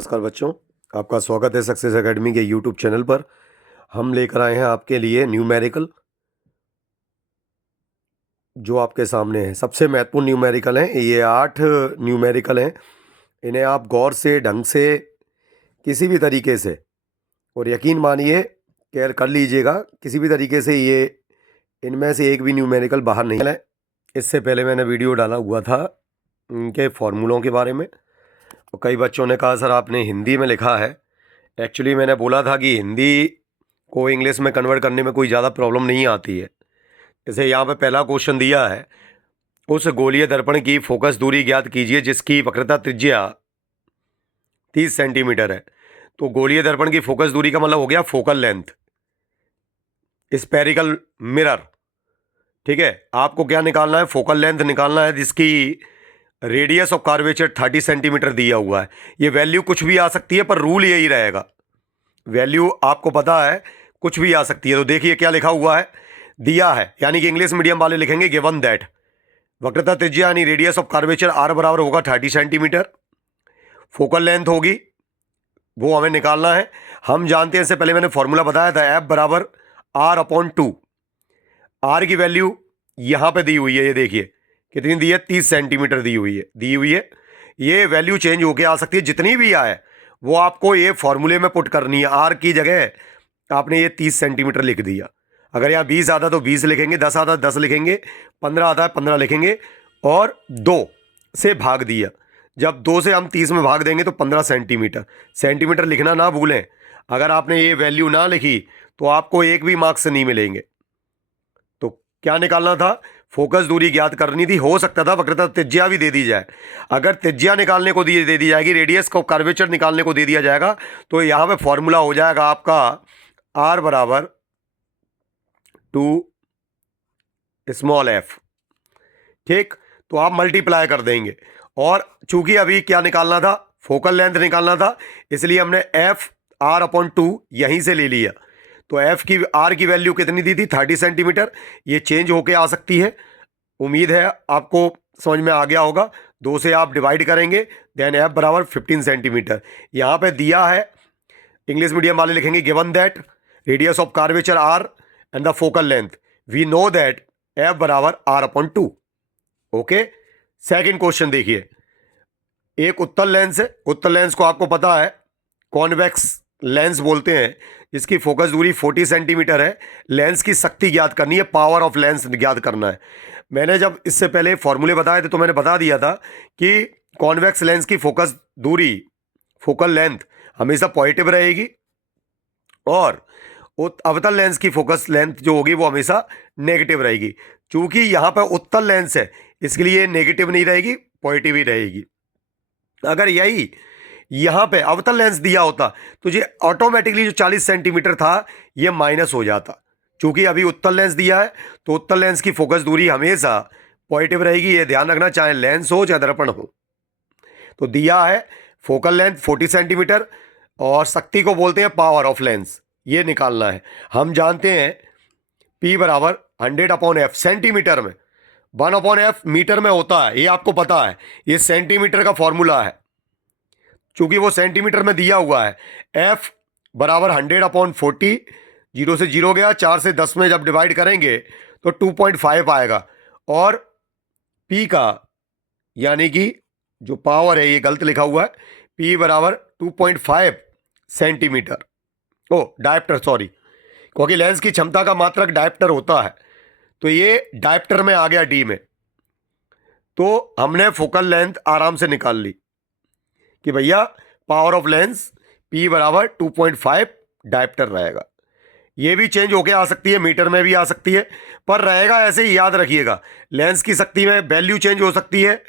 नमस्कार बच्चों, आपका स्वागत है सक्सेस एकेडमी के यूट्यूब चैनल पर। हम लेकर आए हैं आपके लिए न्यूमेरिकल, जो आपके सामने है। सबसे महत्वपूर्ण न्यूमेरिकल हैं ये, 8 न्यूमेरिकल हैं। इन्हें आप गौर से, ढंग से, किसी भी तरीके से, और यकीन मानिए, केयर कर लीजिएगा, किसी भी तरीके से ये इनमें से एक भी न्यूमेरिकल बाहर नहीं है। इससे पहले मैंने वीडियो डाला हुआ था इनके फॉर्मूलों के बारे में, और कई बच्चों ने कहा सर आपने हिंदी में लिखा है। एक्चुअली मैंने बोला था कि हिंदी को इंग्लिश में कन्वर्ट करने में कोई ज़्यादा प्रॉब्लम नहीं आती है। जैसे यहाँ पे पहला क्वेश्चन दिया है, उस गोलीय दर्पण की फोकस दूरी ज्ञात कीजिए जिसकी वक्रता त्रिज्या 30 सेंटीमीटर है। तो गोलीय दर्पण की फोकस दूरी का मतलब हो गया फोकल लेंथ, स्पेरिकल मिरर। ठीक है, आपको क्या निकालना है? फोकल लेंथ निकालना है जिसकी रेडियस ऑफ कार्वेचर 30 सेंटीमीटर दिया हुआ है। ये वैल्यू कुछ भी आ सकती है, पर रूल यही रहेगा, वैल्यू आपको पता है कुछ भी आ सकती है। तो देखिए क्या लिखा हुआ है, दिया है, यानी कि इंग्लिश मीडियम वाले लिखेंगे गिवन दैट वक्रता त्रिज्या यानी रेडियस ऑफ कार्वेचर आर बराबर होगा 30 सेंटीमीटर, फोकल लेंथ होगी, वो हमें निकालना है। हम जानते हैं, इससे पहले मैंने फॉर्मूला बताया था, एफ बराबर R/2। आर की वैल्यू यहां पे दी हुई है, ये देखिए कितनी दी है, 30 सेंटीमीटर दी हुई है। ये वैल्यू चेंज होके आ सकती है, जितनी भी आए वो आपको ये फॉर्मूले में पुट करनी है। आर की जगह आपने ये 30 सेंटीमीटर लिख दिया। अगर यहाँ 20 आता तो 20 लिखेंगे, 10 आता 10 लिखेंगे, 15 आता है 15 लिखेंगे, और 2 से भाग दिया। जब 2 से हम 30 में भाग देंगे तो 15 सेंटीमीटर। सेंटीमीटर लिखना ना भूलें, अगर आपने ये वैल्यू ना लिखी तो आपको एक भी मार्क्स नहीं मिलेंगे। तो क्या निकालना था? फोकस दूरी ज्ञात करनी थी। हो सकता था वक्रता त्रिज्या भी दे दी जाए। अगर त्रिज्या निकालने को दे दी जाएगी, रेडियस को कर्वेचर निकालने को दे दिया जाएगा, तो यहां पे फॉर्मूला हो जाएगा आपका R बराबर 2f। ठीक, तो आप मल्टीप्लाई कर देंगे। और चूंकि अभी क्या निकालना था? फोकल लेंथ निकालना था, इसलिए हमने f R/2 यहीं से ले लिया। तो f की r की वैल्यू कितनी दी थी? 30 सेंटीमीटर। ये चेंज होके आ सकती है, उम्मीद है आपको समझ में आ गया होगा। 2 से आप डिवाइड करेंगे, देन f बराबर 15 सेंटीमीटर। यहाँ पे दिया है, इंग्लिश मीडियम वाले लिखेंगे given that radius of curvature r and the focal length, we know that f बराबर R/2। ओके, सेकेंड क्वेश्चन देखिए। एक उत्तल लेंस है, उत्तल लेंस को आपको पता है कॉन्वेक्स लेंस बोलते हैं, जिसकी फोकस दूरी 40 सेंटीमीटर है। लेंस की शक्ति ज्ञात करनी है, पावर ऑफ लेंस ज्ञात करना है। मैंने जब इससे पहले फॉर्मूले बताए थे तो मैंने बता दिया था कि कॉन्वेक्स लेंस की फोकस दूरी, फोकल लेंथ हमेशा पॉजिटिव रहेगी, और अवतल लेंस की फोकस लेंथ जो होगी वो हमेशा नेगेटिव रहेगी। चूंकि यहाँ पर उत्तल लेंस है, इसके लिए नेगेटिव नहीं रहेगी, पॉजिटिव ही रहेगी। अगर यही यहां पे अवतल लेंस दिया होता तो ये ऑटोमेटिकली जो 40 सेंटीमीटर था ये माइनस हो जाता। चूंकि अभी उत्तल लेंस दिया है तो उत्तल लेंस की फोकस दूरी हमेशा पॉजिटिव रहेगी, ये ध्यान रखना, चाहे लेंस हो चाहे दर्पण हो। तो दिया है फोकल लेंथ 40 सेंटीमीटर, और शक्ति को बोलते हैं पावर ऑफ लेंस, ये निकालना है। हम जानते हैं P बराबर 100/f सेंटीमीटर में, 1/f मीटर में होता है, ये आपको पता है। ये सेंटीमीटर का फॉर्मूला है, चूंकि वो सेंटीमीटर में दिया हुआ है। f बराबर 100/40, 0 से 0 गया, 4 से 10 में जब डिवाइड करेंगे तो 2.5 आएगा। और p का यानी कि जो पावर है, ये गलत लिखा हुआ है, p बराबर 2.5 सेंटीमीटर, ओ डायप्टर, सॉरी, क्योंकि लेंस की क्षमता का मात्रक डायप्टर होता है, तो ये डायप्टर में आ गया d में। तो हमने फोकल लेंथ आराम से निकाल ली कि भैया पावर ऑफ लेंस P बराबर 2.5 डायप्टर रहेगा। ये भी चेंज होके आ सकती है, मीटर में भी आ सकती है, पर रहेगा ऐसे ही, याद रखिएगा। लेंस की शक्ति में वैल्यू चेंज हो सकती है,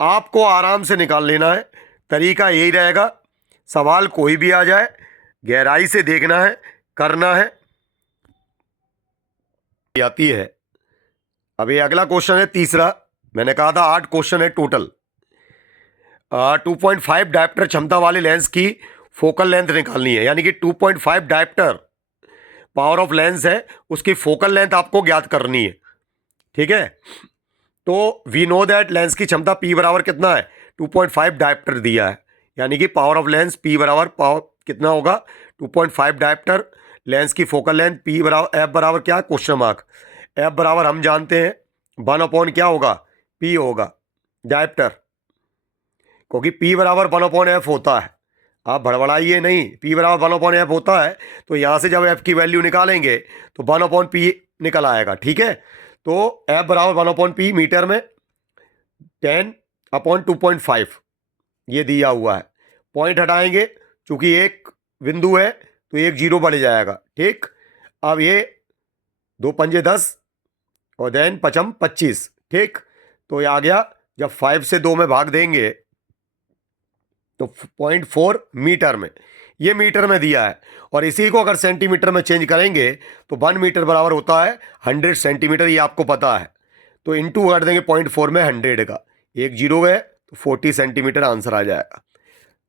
आपको आराम से निकाल लेना है, तरीका यही रहेगा। सवाल कोई भी आ जाए, गहराई से देखना है, करना है, आती है। अब ये अगला क्वेश्चन है तीसरा। मैंने कहा था 8 क्वेश्चन है टोटल। 2.5 डायप्टर क्षमता वाले लेंस की फोकल लेंथ निकालनी है, यानी कि 2.5 डायप्टर पावर ऑफ लेंस है, उसकी फोकल लेंथ आपको ज्ञात करनी है। ठीक है, तो वी नो दैट लेंस की क्षमता P बराबर कितना है? 2.5 डायप्टर दिया है, यानी कि पावर ऑफ लेंस P बराबर पावर कितना होगा 2.5 डायप्टर, लेंस की फोकल लेंथ P बराबर F बराबर क्या है क्वेश्चन मार्क, F बराबर हम जानते हैं 1 क्या होगा P होगा डायप्टर, क्योंकि P बराबर 1/F होता है, आप भड़बड़ाइए नहीं, P बराबर 1/F होता है, तो यहाँ से जब F की वैल्यू निकालेंगे तो 1/P निकल आएगा। ठीक है, तो F बराबर 1/P मीटर में 10/2.5 ये दिया हुआ है। पॉइंट हटाएंगे, चूंकि एक बिंदु है तो एक जीरो बढ़ जाएगा। ठीक, अब ये 2 पंजे 10 और देन 5 25। ठीक, तो ये आ गया, जब 5 से 2 में भाग देंगे तो 0.4 मीटर में, ये मीटर में दिया है, और इसी को अगर सेंटीमीटर में चेंज करेंगे तो 1 मीटर बराबर होता है 100 सेंटीमीटर, ये आपको पता है। तो इंटू कर देंगे 0.4 में 100 का, एक जीरो गए तो 40 सेंटीमीटर आंसर आ जाएगा।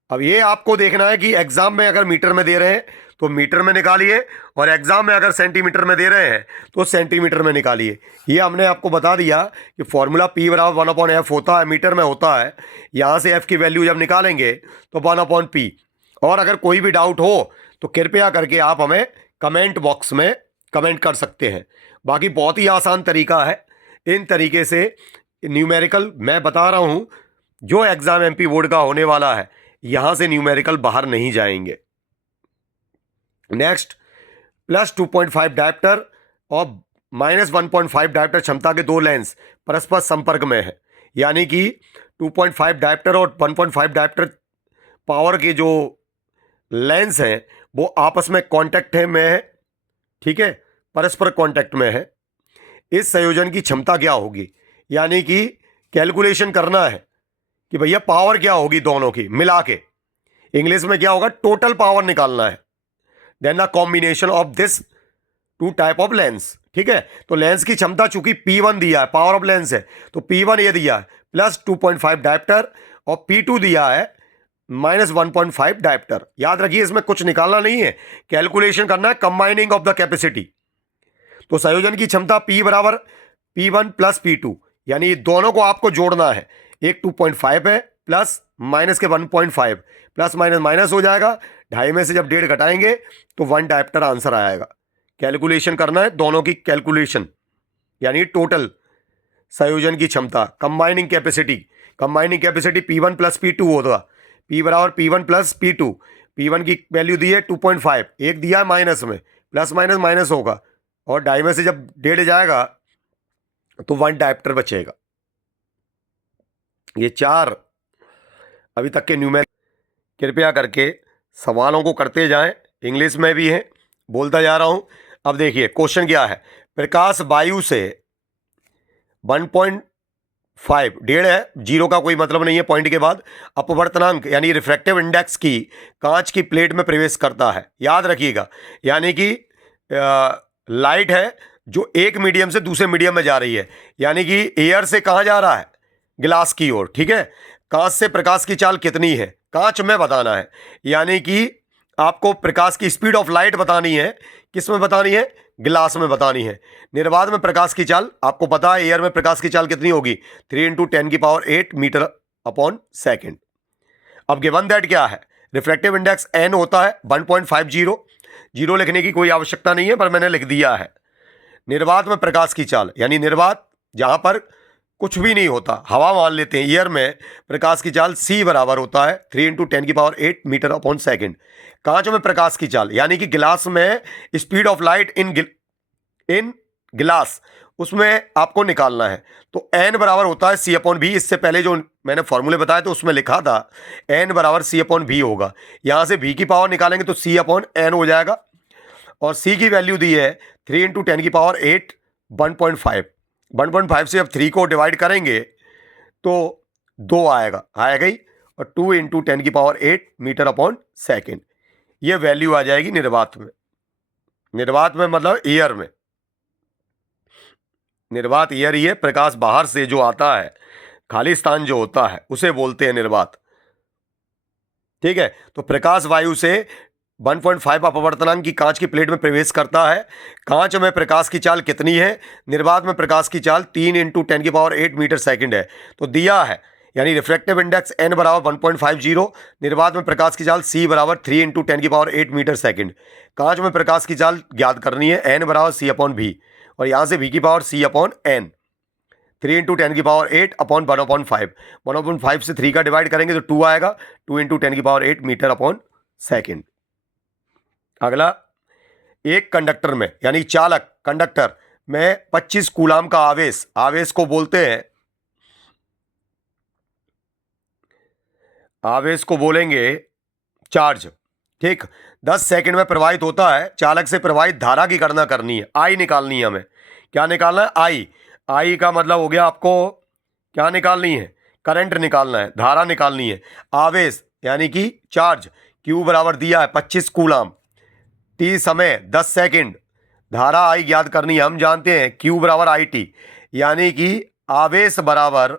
अब ये आपको देखना है कि एग्जाम में अगर मीटर में दे रहे हैं तो मीटर में निकालिए, और एग्जाम में अगर सेंटीमीटर में दे रहे हैं तो सेंटीमीटर में निकालिए। ये हमने आपको बता दिया कि फॉर्मूला P बराबर 1/F होता है, मीटर में होता है। यहाँ से F की वैल्यू जब निकालेंगे तो 1/P। और अगर कोई भी डाउट हो तो कृपया करके आप हमें कमेंट बॉक्स में कमेंट कर सकते हैं। बाकी बहुत ही आसान तरीका है, इन तरीके से न्यूमेरिकल मैं बता रहा हूँ, जो एग्ज़ाम MP बोर्ड का होने वाला है यहाँ से न्यूमेरिकल बाहर नहीं जाएंगे। नेक्स्ट, +2.5 डायप्टर और -1.5 डायप्टर क्षमता के दो लेंस परस्पर संपर्क में है, यानी कि 2.5 डायप्टर और 1.5 डायप्टर पावर के जो लेंस हैं वो आपस में कांटेक्ट में है। ठीक है, परस्पर कांटेक्ट में है। इस संयोजन की क्षमता क्या होगी, यानी कि कैलकुलेशन करना है कि भैया पावर क्या होगी दोनों की मिला के, इंग्लिश में क्या होगा टोटल पावर निकालना है। Then the combination of this two type of lens. ठीक है, तो लेंस की क्षमता चूंकि P1 दिया है, पावर ऑफ लेंस है, तो P1 ये दिया है +2.5 डायप्टर, और P2 दिया है -1.5 डायप्टर। याद रखिए इसमें कुछ निकालना नहीं है, कैलकुलेशन करना है कंबाइनिंग ऑफ द कैपेसिटी। तो संयोजन की क्षमता P बराबर P1 + P2, यानी दोनों को आपको जोड़ना है। एक 2.5 है प्लस माइनस के 1.5, प्लस माइनस माइनस हो जाएगा, 2.5 में से जब 1.5 घटाएंगे तो 1 डायप्टर आंसर आएगा। कैलकुलेशन करना है दोनों की कैलकुलेशन, यानी टोटल संयोजन की क्षमता, combining capacity. Combining capacity P1 + P2 होगा, P बराबर P1 + P2। P1 की वैल्यू दी है 2.5, एक दिया है माइनस में, प्लस माइनस माइनस होगा, और 2.5 में से जब 1.5 जाएगा तो 1 डायप्टर बचेगा। ये 4 अभी तक के न्यूमेरिकल कृपया करके सवालों को करते जाएं, इंग्लिश में भी है, बोलता जा रहा हूं। अब देखिए क्वेश्चन क्या है, प्रकाश वायु से 1.5, 1.5 है, जीरो का कोई मतलब नहीं है पॉइंट के बाद, अपवर्तनांक यानी रिफ्रैक्टिव इंडेक्स की कांच की प्लेट में प्रवेश करता है। याद रखिएगा, यानी कि लाइट है जो एक मीडियम से दूसरे मीडियम में जा रही है, यानी कि एयर से कहाँ जा रहा है, ग्लास की ओर। ठीक है, कांच से प्रकाश की चाल कितनी है कांच में बताना है, यानी कि आपको प्रकाश की स्पीड ऑफ लाइट बतानी है, किस में बतानी है, ग्लास में बतानी है। निर्वात में प्रकाश की चाल आपको पता है, एयर में प्रकाश की चाल कितनी होगी 3 × 10⁸ मीटर/सेकेंड। अब गिवन दैट क्या है, रिफ्रैक्टिव इंडेक्स n होता है 1.50, जीरो लिखने की कोई आवश्यकता नहीं है पर मैंने लिख दिया है। निर्वात में प्रकाश की चाल, यानी निर्वात जहां पर कुछ भी नहीं होता, हवा मान लेते हैं, एयर में प्रकाश की चाल c बराबर होता है 3 × 10⁸ मीटर/सेकेंड। कांच में प्रकाश की चाल, यानी कि गिलास में स्पीड ऑफ लाइट इन गिलास, उसमें आपको निकालना है। तो n बराबर होता है c/v। इससे पहले जो मैंने फॉर्मूले बताए तो उसमें लिखा था n बराबर c/v होगा, यहाँ से v की पावर निकालेंगे तो c/n हो जाएगा, और c की वैल्यू दी है 3 × 10⁸ 1.5। 1.5 से अब 3 को डिवाइड करेंगे तो 2 आएगा ही, और 2 × 10⁸ मीटर/सेकेंड ये वैल्यू आ जाएगी निर्वात में। निर्वात में मतलब एयर में, निर्वात एयर ही है, प्रकाश बाहर से जो आता है, खाली स्थान जो होता है उसे बोलते हैं निर्वात। ठीक है, तो प्रकाश वायु से 1.5 अपवर्तनांक की कांच की प्लेट में प्रवेश करता है। कांच में प्रकाश की चाल कितनी है, निर्वात में प्रकाश की चाल 3 × 10⁸ मीटर/सेकेंड है। तो दिया है यानी रिफ्रैक्टिव इंडेक्स n बराबर 1.50, निर्वात में प्रकाश की चाल c बराबर 3 × 10⁸ मीटर सेकंड, कांच में प्रकाश की चाल ज्ञात करनी है, n बराबर c/v, और यहाँ से v की पावर c/n, 3 × 10⁸ अपॉन 1/5, 1/5 से 3 का डिवाइड करेंगे तो 2 आएगा, 2 × 10⁸ मीटर अपॉन सेकेंड। अगला, एक कंडक्टर में यानी चालक कंडक्टर में 25 कूलाम का आवेश, आवेश को बोलते हैं, आवेश को बोलेंगे चार्ज, ठीक, 10 सेकंड में प्रवाहित होता है। चालक से प्रवाहित धारा की गणना करनी है, आई निकालनी है हमें। क्या निकालना है? आई। आई का मतलब हो गया आपको क्या निकालनी है? करंट निकालना है, धारा निकालनी है। आवेश यानी कि चार्ज, क्यू बराबर दिया है 25 कूलाम, टी समय 10 सेकंड, धारा आई ज्ञात करनी है। हम जानते हैं क्यू बराबर आई टी, यानी कि आवेश बराबर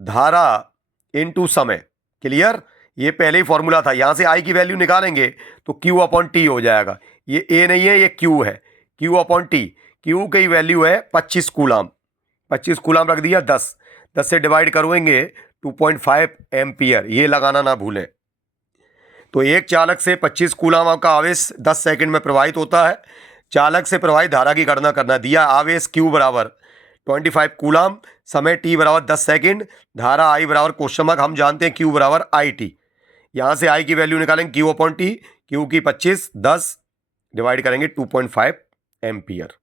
धारा इनटू समय। क्लियर? ये पहले ही फॉर्मूला था, यहां से आई की वैल्यू निकालेंगे तो क्यू अपॉन टी हो जाएगा। ये ए नहीं है, ये क्यू है, क्यू अपॉन टी। क्यू की वैल्यू है 25 कूलाम, 25 कूलाम रख दिया, 10 से डिवाइड करेंगे 2.5 एम्पियर, ये लगाना ना भूलें। तो एक चालक से 25 कूलाम का आवेश 10 सेकंड में प्रवाहित होता है। चालक से प्रवाहित धारा की गणना करना दिया, आवेश क्यू बराबर 25 कूलाम, समय टी बराबर 10 सेकंड, धारा आई बराबर क्वेश्चन मार्क, हम जानते हैं क्यू बराबर आई टी। यहाँ से आई की वैल्यू निकालेंगे क्यू अपॉन टी, क्यू की 25, 10 डिवाइड करेंगे 2.5 एम्पियर।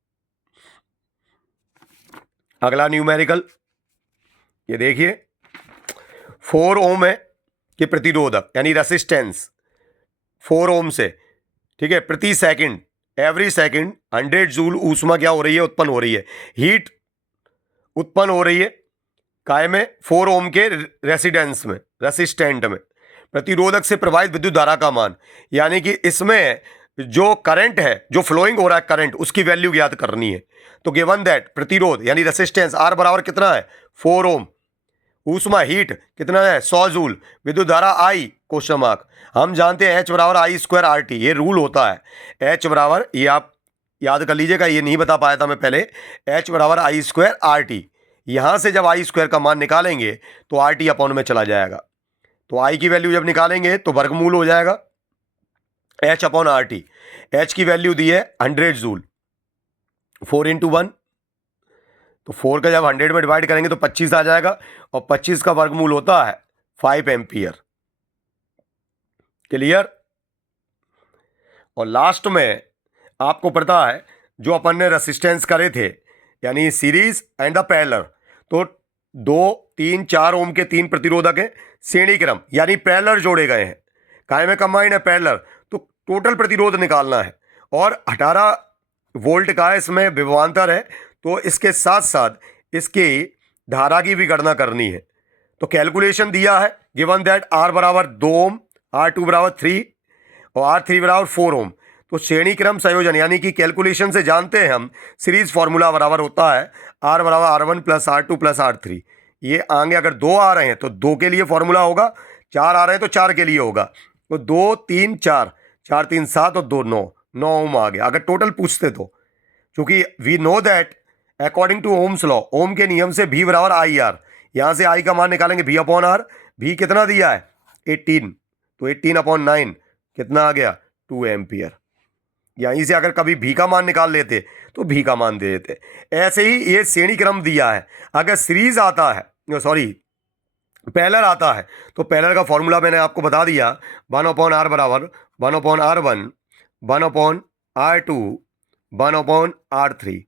अगला न्यूमेरिकल, ये देखिए 4 ओम है कि प्रतिरोधक यानी रेसिस्टेंस 4 ओम से, ठीक है, प्रति सेकंड, एवरी सेकंड 100 जूल ऊष्मा क्या हो रही है? उत्पन्न हो रही है, हीट उत्पन्न हो रही है। काय में? 4 ओम के रेसिस्टेंस में, रेसिस्टेंट में। प्रतिरोधक से प्रवाहित विद्युत धारा का मान, यानी कि इसमें जो करंट है, जो फ्लोइंग हो रहा है करंट, उसकी वैल्यू ज्ञात करनी है। तो गिवन दैट प्रतिरोध यानी रेसिस्टेंस आर बराबर कितना है? 4 ओम, ऊष्मा हीट कितना है? 100 जूल, विद्युत धारा आई क्वेश्चन मार्क, हम जानते हैं H बराबर आई स्क्वायर आर टी, ये रूल होता है। H बराबर, ये आप याद कर लीजिएगा, ये नहीं बता पाया था मैं पहले, H बराबर आई स्क्वायर आर टी। यहां से जब आई स्क्वायर का मान निकालेंगे तो आर टी अपॉन में चला जाएगा, तो आई की वैल्यू जब निकालेंगे तो वर्गमूल हो जाएगा H upon R T. H की वैल्यू दी है 100 जूल, 4 × 1, तो 4 का जब 100 में डिवाइड करेंगे तो 25 आ जाएगा, और 25 का वर्गमूल होता है 5 एम्पियर। क्लियर? और लास्ट में आपको पता है जो अपन ने रेसिस्टेंस करे थे, यानी सीरीज एंड द पैरेलल, तो 2, 3, 4 ओम के 3 प्रतिरोधक हैं, श्रेणी क्रम यानी पैरेलल जोड़े गए हैं। काय में कंबाइंड है? पैरेलल। तो टोटल प्रतिरोध निकालना है, और 18 वोल्ट का है, इसमें विभवांतर है, तो इसके साथ साथ इसकी धारा की भी गणना करनी है। तो कैलकुलेशन दिया है, गिवन दैट आर बराबर 2 ओम, R2 बराबर 3 और R3 बराबर 4 ओम। तो श्रेणी क्रम संयोजन यानी कि कैलकुलेशन से जानते हैं हम, सीरीज फॉर्मूला बराबर होता है R बराबर R1 plus R2 plus R3। ये आगे अगर 2 आ रहे हैं तो 2 के लिए फॉर्मूला होगा, 4 आ रहे हैं तो 4 के लिए होगा। तो 2, 3, 4, 4, 3, 7 और 2, 9 ओम आ गया अगर टोटल पूछते तो। क्योंकि we know that according to Ohm's law, Ohm के नियम से V बराबर आई आर, यहाँ से आई का मान निकालेंगे V अपॉन आर। V कितना दिया है? 18, तो 18 अपॉन 9 कितना आ गया? 2 एम्पियर। यहीं से अगर कभी V का मान निकाल लेते तो V का मान दे देते। ऐसे ही ये श्रेणी क्रम दिया है। अगर सीरीज आता है, सॉरी पैरेलल आता है, तो पैरेलल का फॉर्मूला मैंने आपको बता दिया, 1 अपॉन आर बराबर 1 upon R1, 1 upon R2, 1 upon R3।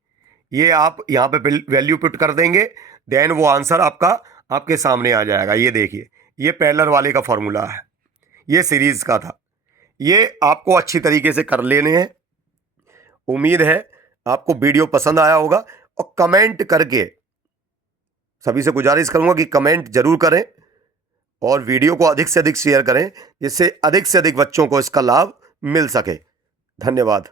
ये आप यहाँ पे वैल्यू पुट कर देंगे, देन वो आंसर आपका आपके सामने आ जाएगा। ये देखिए, ये पैरेलल वाले का फॉर्मूला है, ये सीरीज का था। ये आपको अच्छी तरीके से कर लेने हैं। उम्मीद है आपको वीडियो पसंद आया होगा, और कमेंट करके सभी से गुजारिश करूंगा कि कमेंट जरूर करें और वीडियो को अधिक से अधिक शेयर करें, जिससे अधिक से अधिक बच्चों को इसका लाभ मिल सके। धन्यवाद।